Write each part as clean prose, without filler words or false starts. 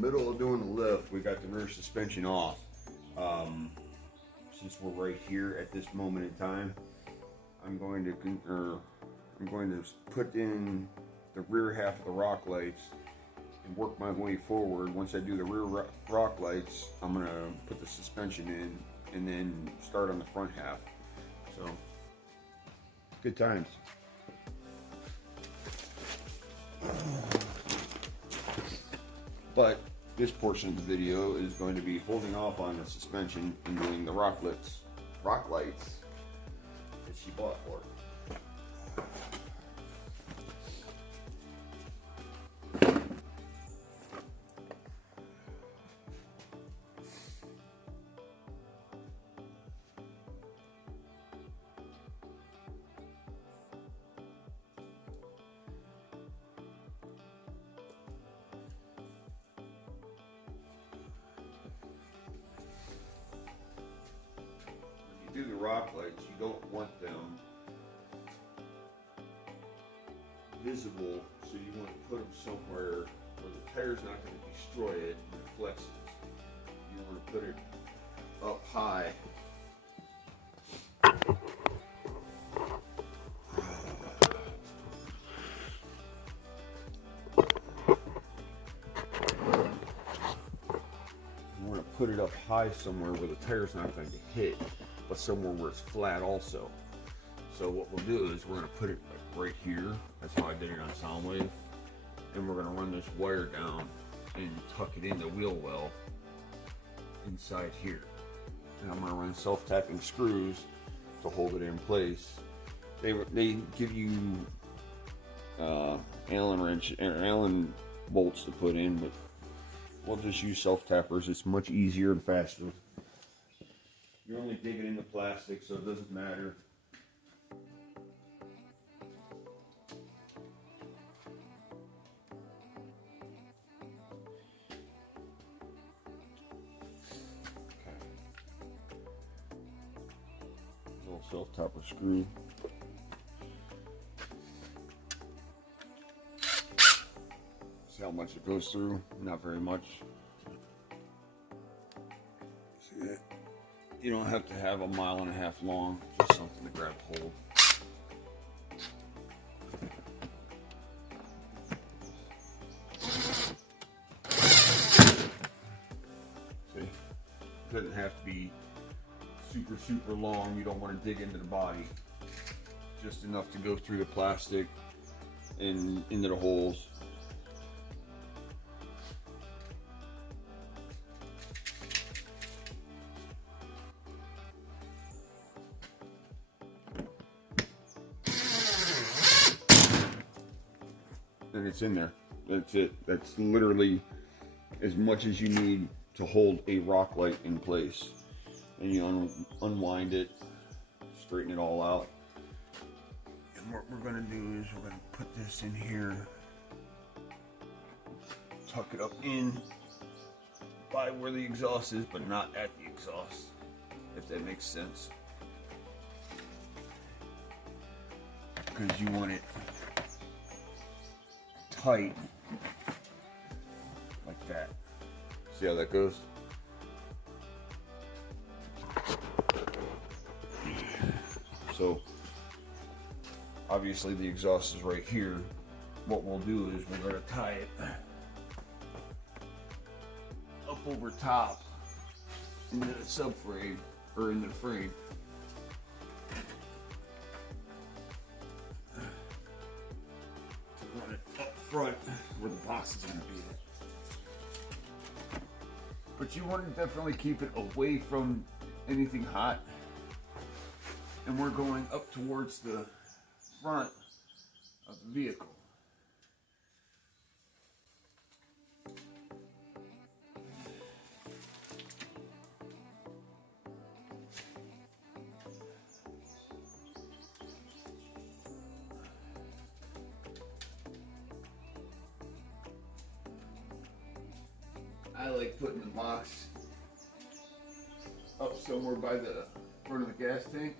middle of doing the lift. We got the rear suspension off. Since we're right here at this moment in time, I'm going to put in the rear half of the rock lights and work my way forward. Once I do the rear rock lights, I'm going to put the suspension in and then start on the front half. So, good times. But this portion of the video is going to be holding off on the suspension and doing the rock lights that she bought for her. Do the rock lights, you don't want them visible, so you want to put them somewhere where the tire's not going to destroy it and it flexes. You want to put it up high. You want to put it up high somewhere where the tire's not going to hit, but somewhere where it's flat also. So what we'll do is we're going to put it like right here. That's how I did it on Soundwave. And we're going to run this wire down and tuck it in the wheel well inside here. And I'm going to run self-tapping screws to hold it in place. They give you Allen bolts to put in, but we'll just use self-tappers. It's much easier and faster. You're only digging into plastic, so it doesn't matter. Okay. Little self-tapper screw. See how much it goes through? Not very much. See it? You don't have to have 1.5 miles long, just something to grab hold. See, it doesn't have to be super long. You don't want to dig into the body. Just enough to go through the plastic and into the holes. And it's in there. That's it. That's literally as much as you need to hold a rock light in place. And you unwind it, straighten it all out. And what we're going to do is we're going to put this in here, tuck it up in by where the exhaust is, but not at the exhaust, if that makes sense. Because you want it tight like that. See how that goes? So obviously the exhaust is right here. What we'll do is we're going to tie it up over top into the subframe or in the frame. Run it up front where the box is going to be. But you want to definitely keep it away from anything hot. And we're going up towards the front of the vehicle. I like putting the box up somewhere by the front of the gas tank.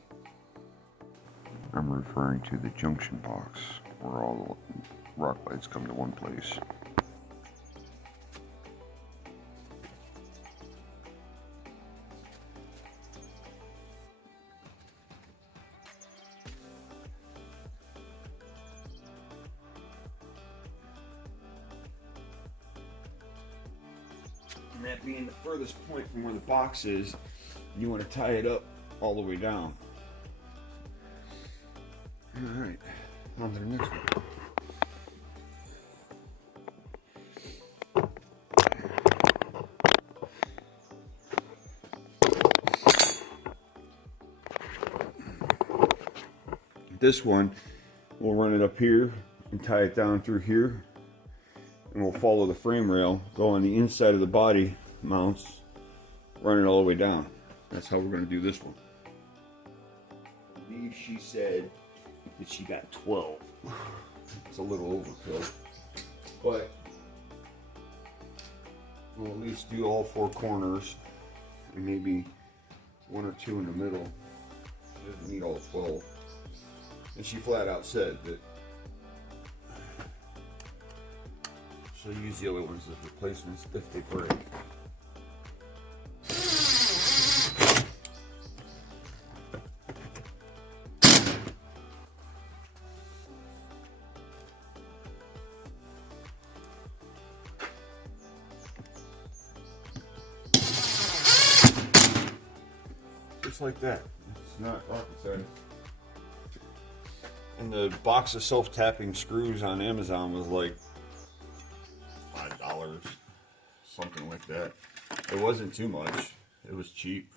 I'm referring to the junction box where all the rock lights come to one place. And that being the furthest point from where the box is, you want to tie it up all the way down. Alright, on to the next one. This one, we'll run it up here and tie it down through here, and we'll follow the frame rail, go on the inside of the body mounts, run it all the way down. That's how we're going to do this one. I believe she said that she got 12. It's a little overkill, but we'll at least do all 4 corners and maybe 1 or 2 in the middle. She doesn't need all 12. And she flat out said that she'll use the other ones as replacements if they break. Just like that. It's not rocket science. And the box of self-tapping screws on Amazon was like $5, something like that. It wasn't too much. It was cheap.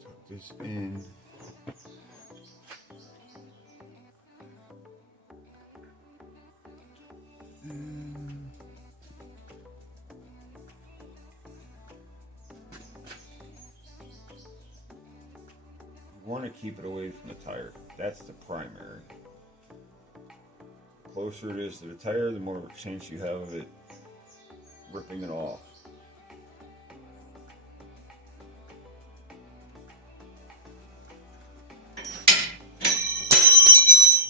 Tuck this in. Want to keep it away from the tire. That's the primary. The closer it is to the tire, the more chance you have of it ripping it off.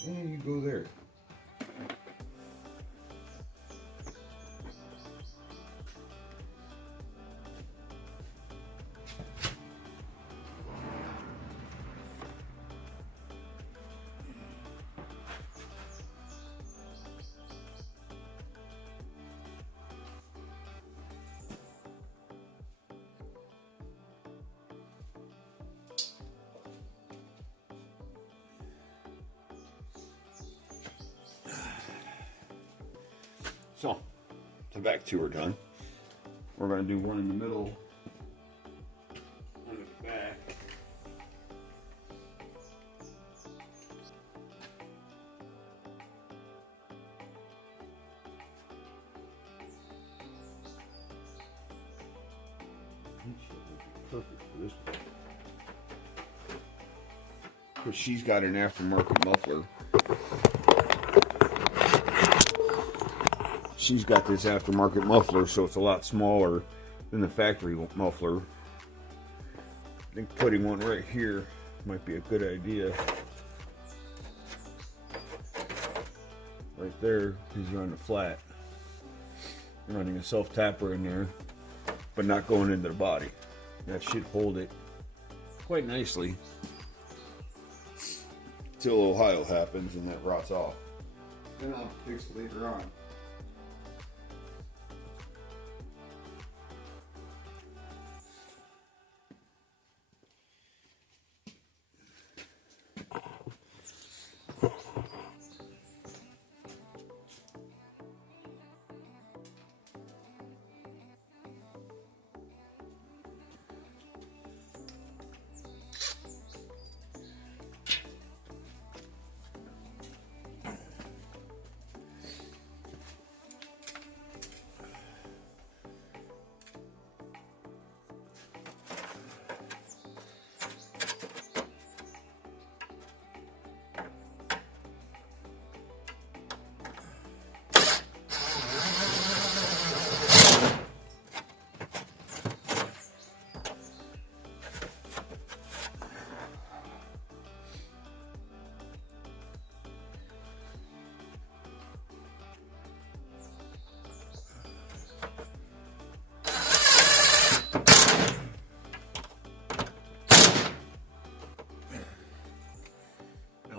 And you go there. So, the back 2 are done. We're going to do one in the middle, one at the back. I think she'll be perfect for this one. Because she's got an aftermarket muffler. She's got this aftermarket muffler, so it's a lot smaller than the factory muffler. I think putting one right here might be a good idea. Right there, because you're on the flat. You're running a self-tapper in there, but not going into the body. That should hold it quite nicely till Ohio happens and that rots off. Then I'll fix it later on.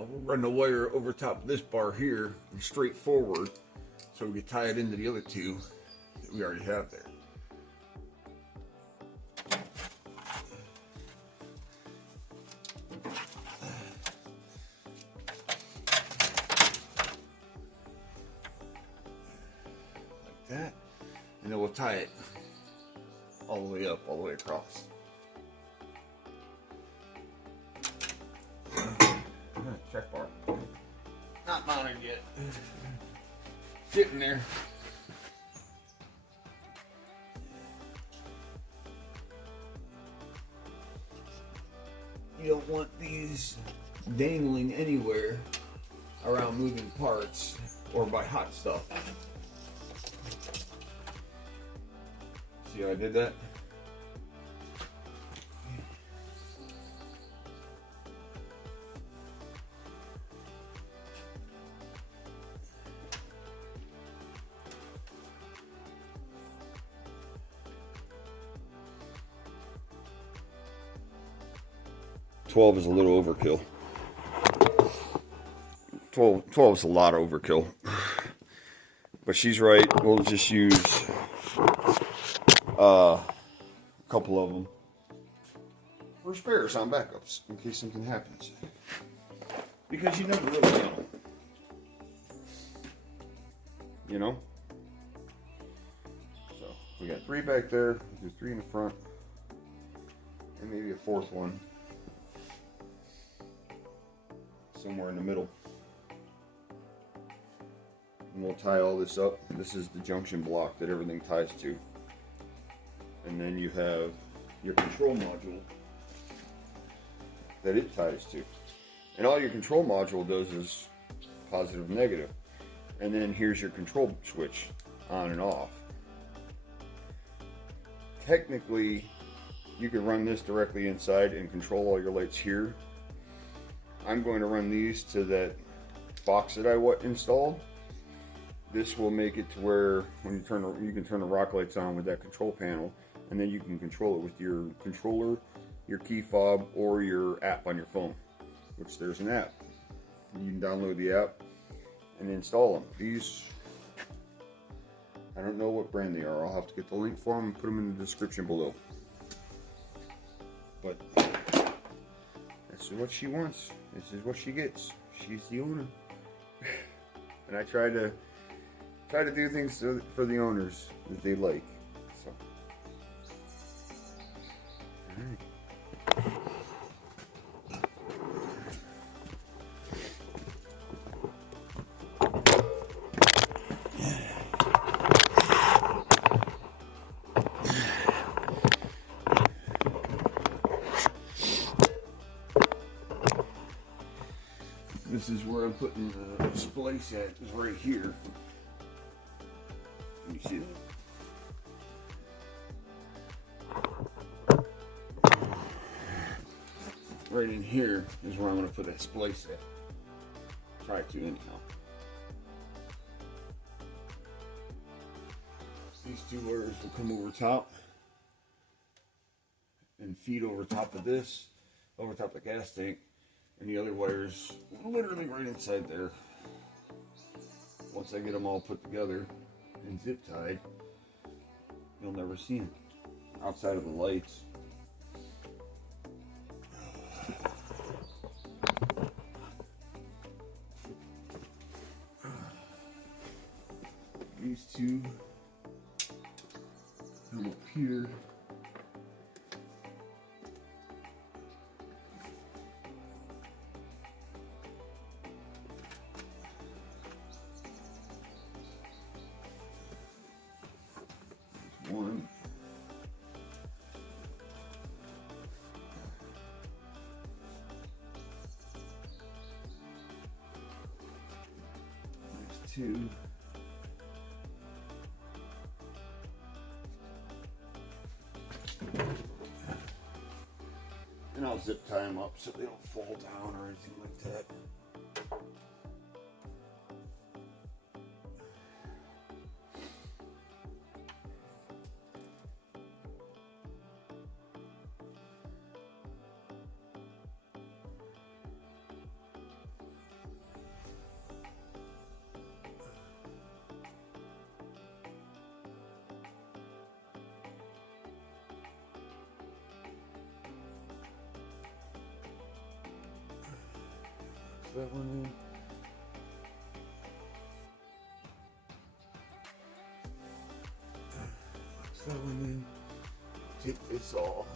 We'll run the wire over top of this bar here and straight forward, so so we can tie it into the other two that we already have there. Like that. And then we'll tie it all the way up, all the way across. Check bar. Not mounted yet. Sitting there. You don't want these dangling anywhere around moving parts or by hot stuff. See how I did that? 12 is a little overkill. 12 is a lot of overkill. But she's right. We'll just use a couple of them for spares on backups in case something happens. Because you never really know. You know? So we got 3 back there. There's 3 in the front. And maybe a 4th one. Somewhere in the middle. And we'll tie all this up. This is the junction block that everything ties to. And then you have your control module that it ties to. And all your control module does is positive, negative. And then here's your control switch on and off. Technically, you can run this directly inside and control all your lights here. I'm going to run these to that box that I installed. This will make it to where when you can turn the rock lights on with that control panel, and then you can control it with your controller, your key fob, or your app on your phone, which there's an app. You can download the app and install them. These, I don't know what brand they are. I'll have to get the link for them and put them in the description below. But this is what she wants. This is what she gets. She's the owner. And I try to do things for the owners that they like. So, all right. This is where I'm putting the splice at, is right here. Can you see that? Right in here is where I'm going to put that splice at. Try to anyhow. These 2 wires will come over top and feed over top of this, over top of the gas tank. And the other wires literally right inside there. Once I get them all put together and zip tied, you'll never see them outside of the lights. These 2 come up here. One. There's 2. And I'll zip tie them up so they don't fall down or anything like that. that one in. Box that one in. Take this off.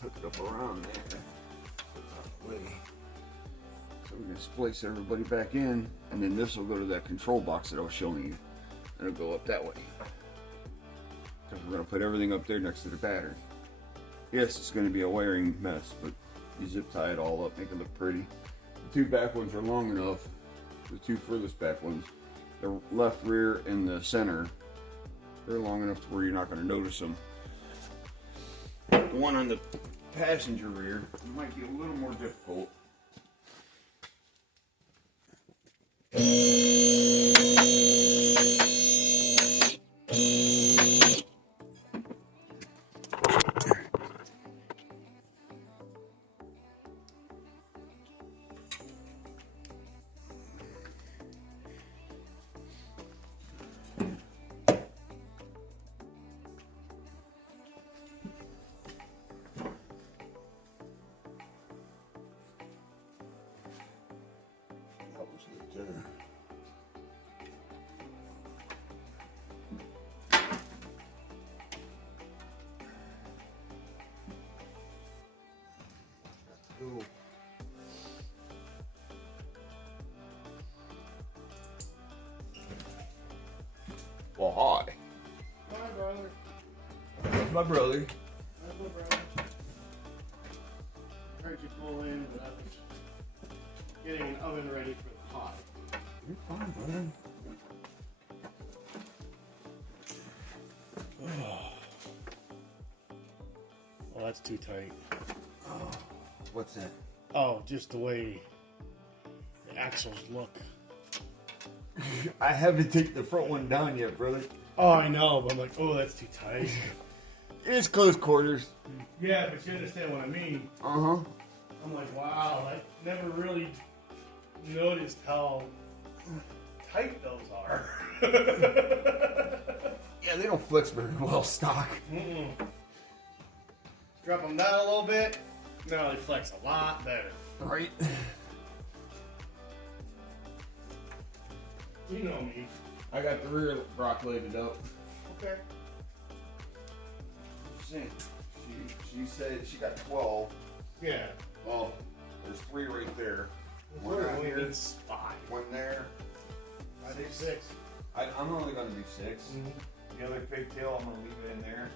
Tuck it up around there. So it's out of the way. So we're going to splice everybody back in, and then this will go to that control box that I was showing you. And it'll go up that way. Because we're going to put everything up there next to the battery. Yes, it's going to be a wiring mess, but you zip tie it all up, make it look pretty. The two back ones are long enough. The two furthest back ones, the left rear and the center, they're long enough to where you're not going to notice them. The one on the passenger rear might be a little more difficult. There. Cool. Well, hi. Hi, brother. That's my brother. That's my brother. I heard you pull in, but I was getting an oven ready for the pot. You're fine, brother. Well, that's too tight. Oh, what's that? Oh, just the way the axles look. I haven't taken the front one down yet, brother. Oh, I know, but I'm like, oh, that's too tight. It's close quarters. Yeah, but you understand what I mean. Uh-huh. I'm like, wow, I never really noticed how tight those are. Yeah, they don't flex very well stock. Mm-mm. Drop them down a little bit. Now they flex a lot better. Right? You know me. I got the rear rock laid up. Okay. She said she got 12. Yeah. Well, there's 3 right there. One One out only here. needs 5. One there. I think 6. I'm only gonna do 6. Mm-hmm. The other pigtail, I'm gonna leave it in there.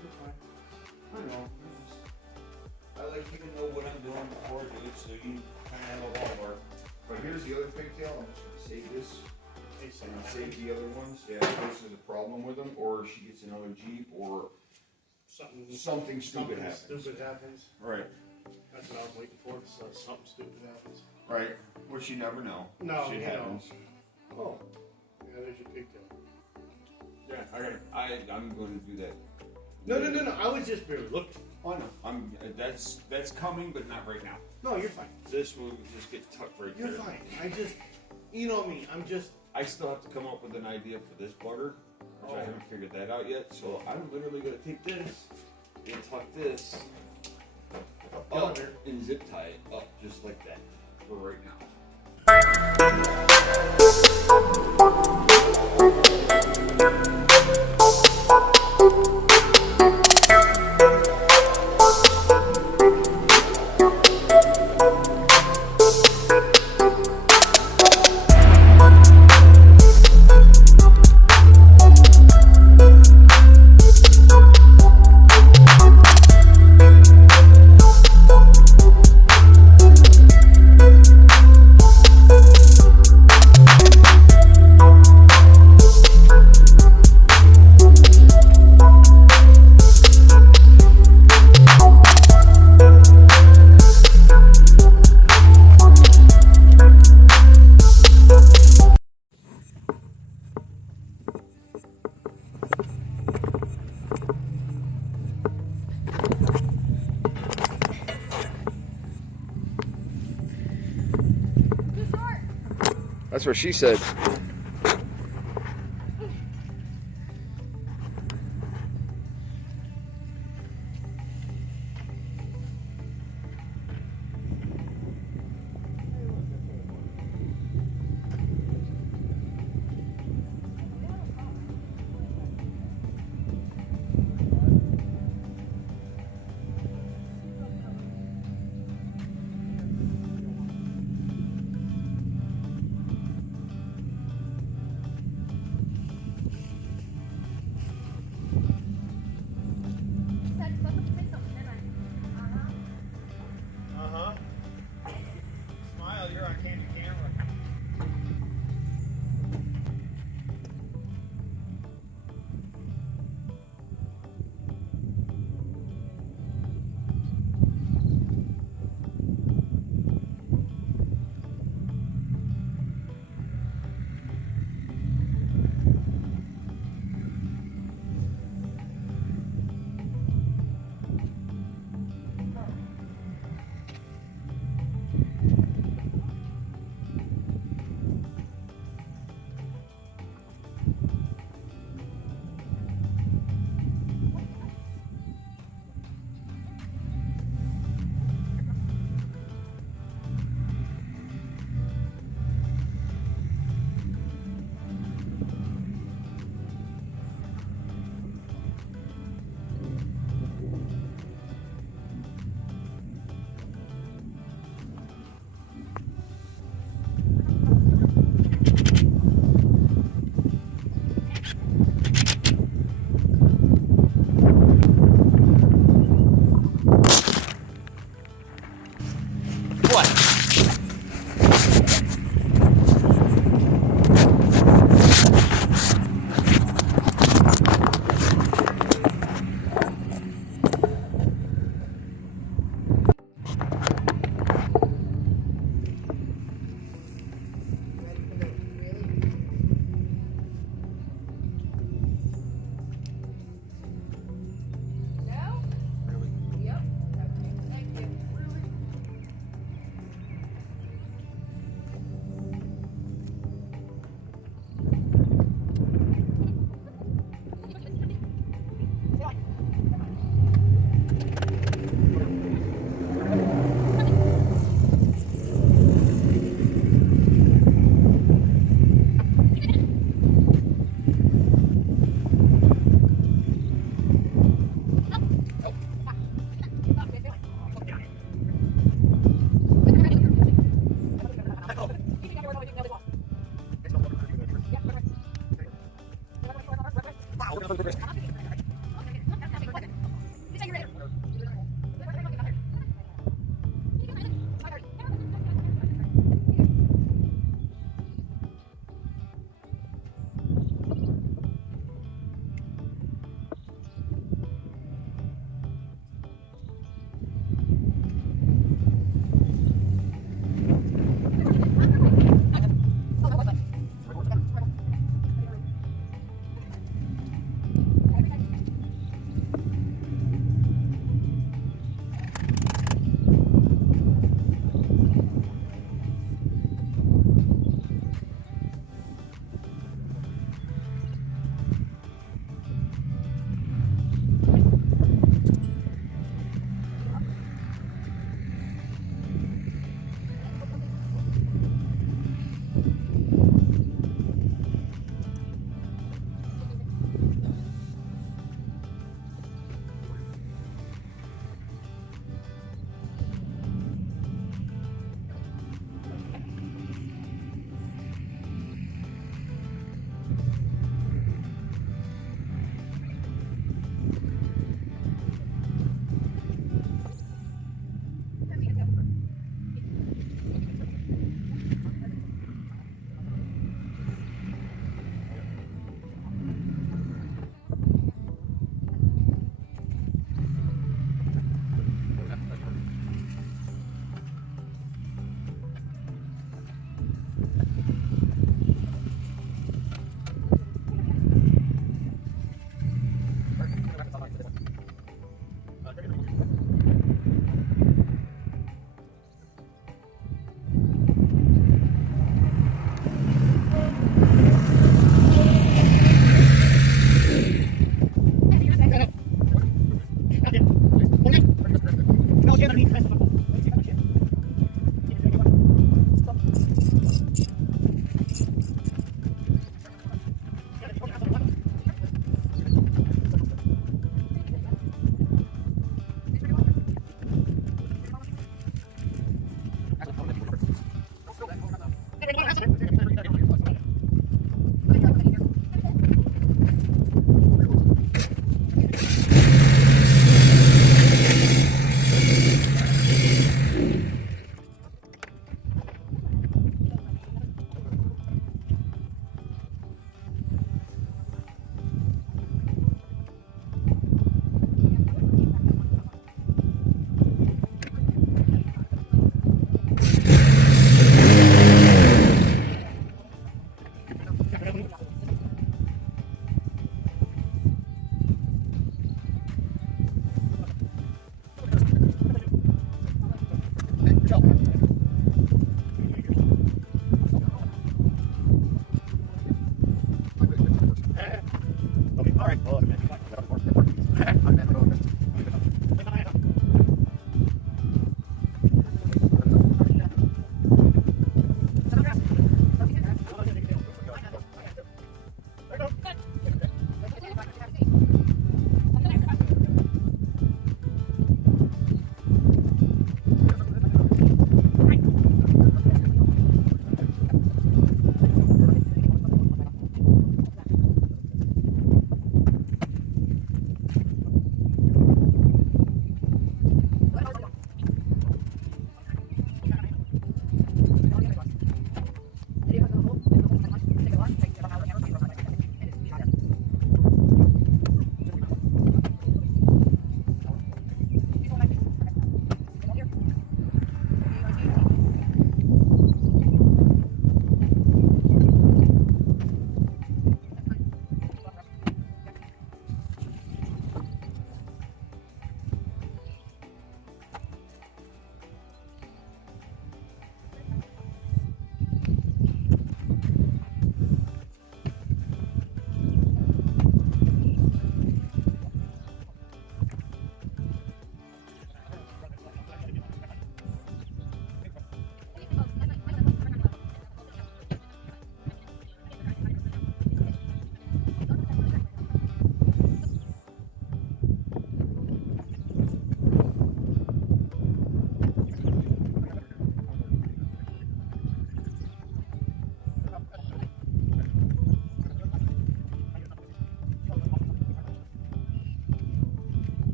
You're fine. I know. I like you to know what I'm doing before I do it, so you kind of have a ballpark. But here's the other pigtail. I'm just gonna save this. And I'll save the other ones. Yeah, in case there's a problem with them, or she gets another Jeep, or something stupid happens. Right. That's what I was waiting for. So something stupid happens. Right. Which you never know. No, Shit you happens. Oh. Yeah, there's your pigtail. Yeah, I'm going to do that. No. I was just barely looking. Oh, I know. That's coming, but not right now. No, you're fine. This will just get tucked right You're there. fine. I just, you know me. I still have to come up with an idea for this butter, which I haven't figured that out yet. So I'm literally going to take this and tuck this up and zip tie it up just like that for right now. That's what she said.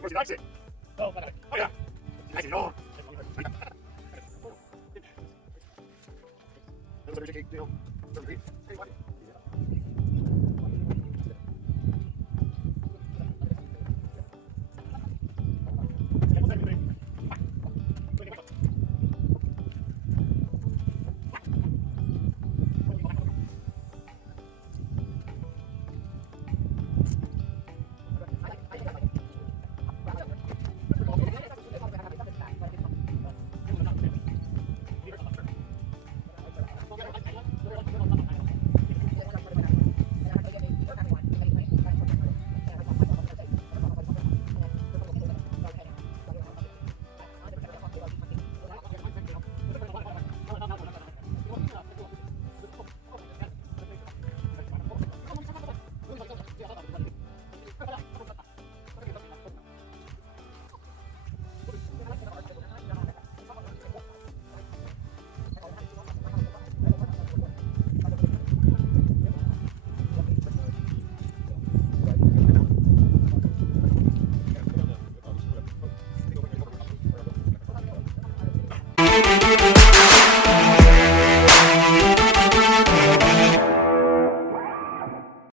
Where's the exit? Oh, yeah. Exit on.